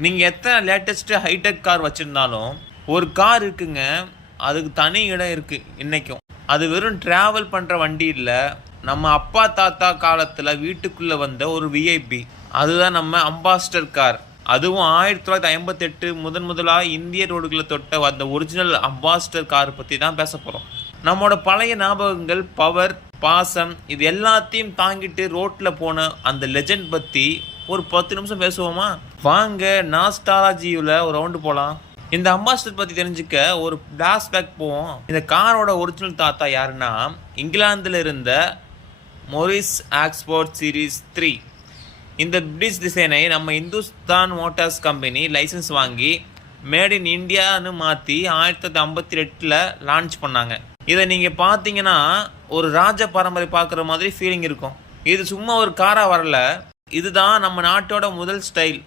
நீங்கள் எத்தனை latest hitech car வச்சுருந்தாலும் ஒரு கார் இருக்குங்க அதுக்கு தனி இடம் இருக்குது இன்றைக்கும் அது வெறும் ட்ராவல் பண்ணுற வண்டி இல்லை நம்ம அப்பா தாத்தா காலத்தில் வீட்டுக்குள்ளே வந்த ஒரு விஐபி அதுதான் நம்ம அம்பாஸ்டர் கார் அதுவும் ஆயிரத்தி தொள்ளாயிரத்தி ஐம்பத்தெட்டு முதன் முதலாக இந்திய ரோடுகளை தொட்ட அந்த ஒரிஜினல் அம்பாஸ்டர் கார் பற்றி தான் பேச போகிறோம் நம்மளோட பழைய ஞாபகங்கள் பவர் பாசம் இது எல்லாத்தையும் தாங்கிட்டு ரோட்டில் போன அந்த லெஜண்ட் பற்றி ஒரு பத்து நிமிஷம் பேசுவோமா? வாங்க நாஸ்டாலஜியில் ஒரு ரவுண்டு போகலாம் இந்த அம்பாஸ்டர் பற்றி தெரிஞ்சுக்க ஒரு பேக் போவோம். இந்த காரோட ஒரிஜினல் தாத்தா யாருன்னா இங்கிலாந்தில் இருந்த மொரிஸ் ஆக்ஸ்போர்ட் சீரீஸ் த்ரீ இந்த பிரிட்டிஷ் டிசைனை நம்ம இந்துஸ்தான் மோட்டார்ஸ் கம்பெனி லைசன்ஸ் வாங்கி மேட் இன் இந்தியான்னு மாற்றி ஆயிரத்தி தொள்ளாயிரத்தி ஐம்பத்தி ரெட்டில் லான்ச் பண்ணாங்க. இதை நீங்கள் பார்த்தீங்கன்னா ஒரு ராஜ பரம்பரை பார்க்குற மாதிரி ஃபீலிங் இருக்கும். இது சும்மா ஒரு காராக வரல. இதுதான் நம்ம நாட்டோட முதல் ஸ்டைல்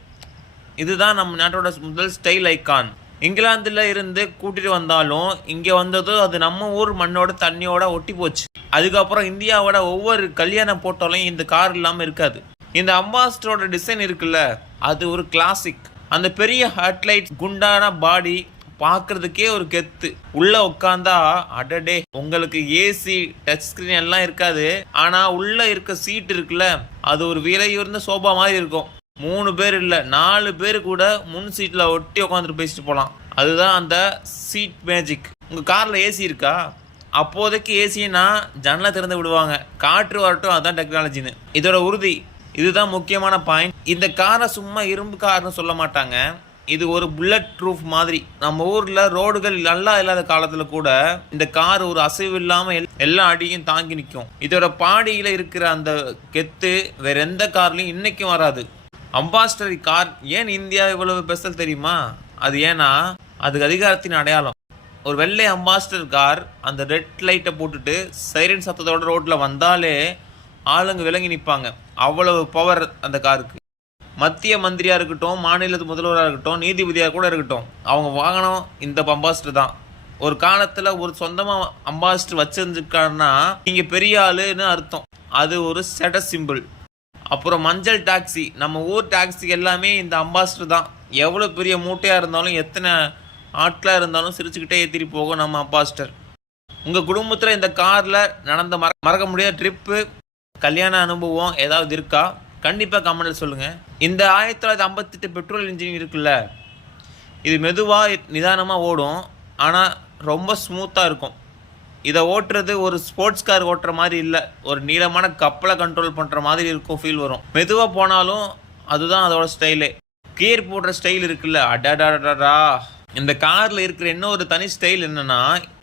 இதுதான் நம்ம நாட்டோட முதல் ஸ்டைல் ஐக்கான் இங்கிலாந்தில் இருந்து கூட்டிட்டு வந்தாலும் இங்கே வந்ததும் அது நம்ம ஊர் மண்ணோட தண்ணியோட ஒட்டி போச்சு. அதுக்கப்புறம் இந்தியாவோட ஒவ்வொரு கல்யாண போட்டோலையும் இந்த கார் இல்லாமல் இருக்காது. இந்த அம்பாஸ்டரோட டிசைன் இருக்குல்ல அது ஒரு கிளாசிக் அந்த பெரிய ஹெட்லைட் குண்டான பாடி பார்க்கறதுக்கே ஒரு கெத்து. உள்ள உட்காந்தா அடடே உங்களுக்கு ஏசி டச் ஸ்கிரீன் எல்லாம் இருக்காது. ஆனா உள்ள இருக்க சீட் இருக்குல்ல அது ஒரு விலையுர்ந்த சோபா மாதிரி இருக்கும். மூணு பேர் இல்லை நாலு பேர் கூட முன் சீட்டில் ஒட்டி உட்காந்துட்டு பேசிட்டு போகலாம் அதுதான் அந்த சீட் மேஜிக் உங்கள் காரில் ஏசி இருக்கா? அப்போதைக்கு ஏசினா ஜன்னலை திறந்து விடுவாங்க. காற்று வரட்டும் அதுதான் டெக்னாலஜின்னு இதோட உறுதி. இதுதான் முக்கியமான பாயிண்ட் இந்த காரை சும்மா இரும்பு கார்னு சொல்ல மாட்டாங்க. இது ஒரு புல்லட் ப்ரூஃப் மாதிரி. நம்ம ஊரில் ரோடுகள் நல்லா இல்லாத காலத்தில் கூட இந்த கார் ஒரு அசைவு இல்லாமல் எல்லா அடியும் தாங்கி நிற்கும் இதோட பாடியில் இருக்கிற அந்த கெத்து வேற எந்த கார்லையும் இன்னைக்கும் வராது. அம்பாஸ்டரி கார் ஏன் இந்தியா இவ்வளவு ஸ்பெஷல் தெரியுமா? அது ஏன்னா அதுக்கு அதிகாரத்தின் அடையாளம். ஒரு வெள்ளை அம்பாஸ்டர் கார் அந்த ரெட் லைட்டை போட்டுட்டு சைரன் சத்தத்தோட ரோட்டில் வந்தாலே ஆளுங்க விளங்கி நிற்பாங்க அவ்வளவு பவர் அந்த காருக்கு. மத்திய மந்திரியாக இருக்கட்டும் மாநிலத்து முதல்வராக இருக்கட்டும் நீதிபதியாக கூட இருக்கட்டும் அவங்க வாகனம் இந்த அம்பாஸ்டர் தான். ஒரு காலத்தில் ஒரு சொந்தமாக அம்பாஸ்டர் வச்சுருந்துருக்காருன்னா நீங்கள் பெரிய ஆளுன்னு அர்த்தம். அது ஒரு செட சிம்பிள் அப்புறம் மஞ்சள் டாக்ஸி நம்ம ஊர் டாக்ஸி எல்லாமே இந்த அம்பாஸ்டர் தான். எவ்வளோ பெரிய மூட்டையாக இருந்தாலும் எத்தனை ஆட்களாக இருந்தாலும் சிரிச்சுக்கிட்டே ஏற்றிட்டு போகும் நம்ம அம்பாஸ்டர் உங்கள் குடும்பத்தில் இந்த காரில் நடந்த மற மறக்க முடியாத ட்ரிப்பு கல்யாண அனுபவம் ஏதாவது இருக்கா? கண்டிப்பாக கமெண்டில் சொல்லுங்கள் இந்த ஆயிரத்தி தொள்ளாயிரத்தி ஐம்பத்தெட்டு பெட்ரோல் இன்ஜின் இருக்குல்ல இது மெதுவாக நிதானமாக ஓடும். ஆனால் ரொம்ப ஸ்மூத்தாக இருக்கும். இதை ஓட்டுறது ஒரு ஸ்போர்ட்ஸ் கார் ஓட்டுற மாதிரி இல்லை. ஒரு நீளமான கப்பலை கண்ட்ரோல் பண்ணுற மாதிரி இருக்கும் ஃபீல் வரும். மெதுவாக போனாலும் அதுதான் அதோட ஸ்டைலே கியர் போடுற ஸ்டைல் இருக்குல்ல அடடாடா இந்த காரில் இருக்கிற இன்னொரு தனி ஸ்டைல் என்னன்னா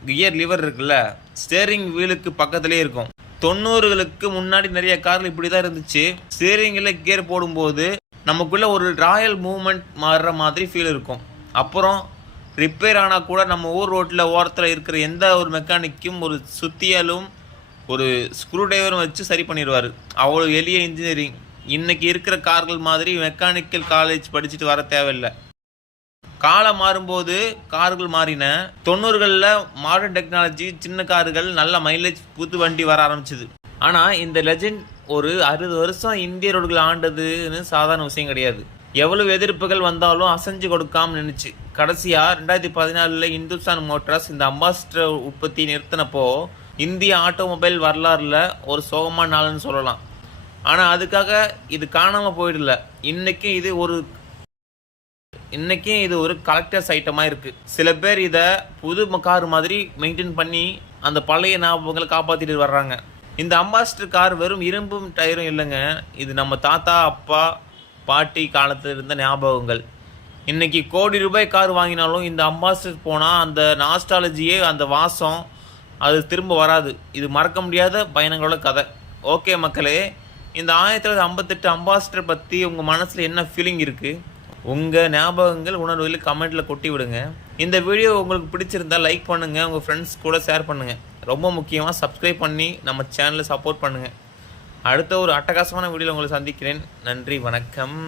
கியர் லிவர் இருக்குல்ல ஸ்டேரிங் வீலுக்கு பக்கத்துலேயே இருக்கும். தொண்ணூறுகளுக்கு முன்னாடி நிறைய காரில் இப்படி தான் இருந்துச்சு. ஸ்டேரிங்கில் கியர் போடும்போது நமக்குள்ளே ஒரு ராயல் மூவ்மெண்ட் மாறுற மாதிரி ஃபீல் இருக்கும். அப்புறம் ரிப்பேர் ஆனால் கூட நம்ம ஊர் ரோட்டில் ஓரத்தில் இருக்கிற எந்த ஒரு மெக்கானிக்கும் ஒரு சுத்தியலும் ஒரு ஸ்க்ரூ டிரைவரும் வச்சு சரி பண்ணிடுவார். அவ்வளோ எளிய இன்ஜினியரிங் இன்றைக்கி இருக்கிற கார்கள் மாதிரி மெக்கானிக்கல் காலேஜ் படிச்சுட்டு வர தேவையில்லை. காலம் மாறும்போது கார்கள் மாறின தொண்ணூறுகளில் மாடர்ன் டெக்னாலஜி சின்ன கார்கள் நல்ல மைலேஜ் புது வண்டி வர ஆரம்பிச்சிது. ஆனால் இந்த லெஜெண்ட் ஒரு அறுபது வருஷம் இந்திய ரோடுகள் ஆண்டதுன்னு சாதாரண விஷயம் கிடையாது. எவ்வளவு எதிர்ப்புகள் வந்தாலும் அசைஞ்சு கொடுக்காம நினைச்சு கடைசியாக ரெண்டாயிரத்தி பதினாலில் இந்துஸ்தான் மோட்டார்ஸ் இந்த அம்பாஸ்டர் உற்பத்தி நிறுத்தினப்போ இந்திய ஆட்டோமொபைல் வரலாறில் ஒரு சோகமான நாள்னு சொல்லலாம். ஆனால் அதுக்காக இது காணாமல் போயிடல. இன்றைக்கும் இது ஒரு இன்றைக்கும் இது ஒரு கலெக்டர்ஸ் ஐட்டமாக இருக்குது சில பேர் இதை புது கார் மாதிரி மெயின்டைன் பண்ணி அந்த பழைய ஞாபகங்களை காப்பாற்றிட்டு வர்றாங்க. இந்த அம்பாஸ்டர் கார் வெறும் இரும்பும் டயரும் இல்லைங்க. இது நம்ம தாத்தா அப்பா பாட்டி காலத்தில் இருந்த ஞாபகங்கள். இன்றைக்கி கோடி ரூபாய் கார் வாங்கினாலும் இந்த அம்பாஸ்டர் போனால் அந்த நாஸ்டாலஜியே அந்த வாசம் அது திரும்ப வராது. இது மறக்க முடியாத பயணங்களோட கதை. ஓகே மக்களே இந்த ஆயிரத்தி தொள்ளாயிரத்தி ஐம்பத்தெட்டு அம்பாசிடர் பற்றி உங்கள் மனசில் என்ன ஃபீலிங் இருக்குது உங்கள் ஞாபகங்கள் உணர்வுகள் கமெண்ட்டில் கொட்டி விடுங்க. இந்த வீடியோ உங்களுக்கு பிடிச்சிருந்தா லைக் பண்ணுங்கள் உங்கள் ஃப்ரெண்ட்ஸ் கூட ஷேர் பண்ணுங்கள் ரொம்ப முக்கியமாக சப்ஸ்கிரைப் பண்ணி நம்ம சேனலை சப்போர்ட் பண்ணுங்கள் அடுத்த ஒரு அட்டகாசமான வீடியோவில் உங்களை சந்திக்கிறேன். நன்றி வணக்கம்.